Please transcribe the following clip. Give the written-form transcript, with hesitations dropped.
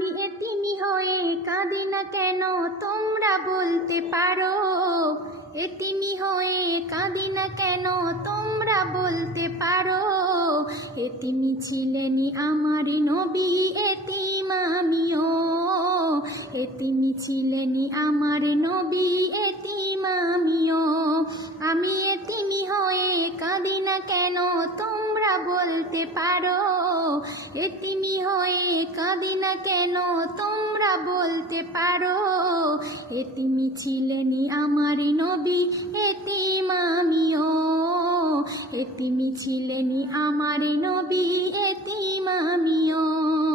আমি এতিমি হয়ে কাঁদি না কেন তোমরা বলতে পারো? এতিমি হয়ে কাঁদি না কেন তোমরা বলতে পারো? এতিমি ছিলেনই আমারই নবী, এতিম আমিও। এতিমি ছিলেনই আমার নবী, এতিম আমিও। আমি এতিমি হয়ে কাঁদি না কেন তোমরা বলতে পারো? এতিমি হয়ে কাঁদি না কেন তোমরা বলতে পারো? এতিমি ছিলেনই আমারই নবী, এতিম আমিও। এতিমি ছিলেনই আমারই নবী, এতিম আমিও।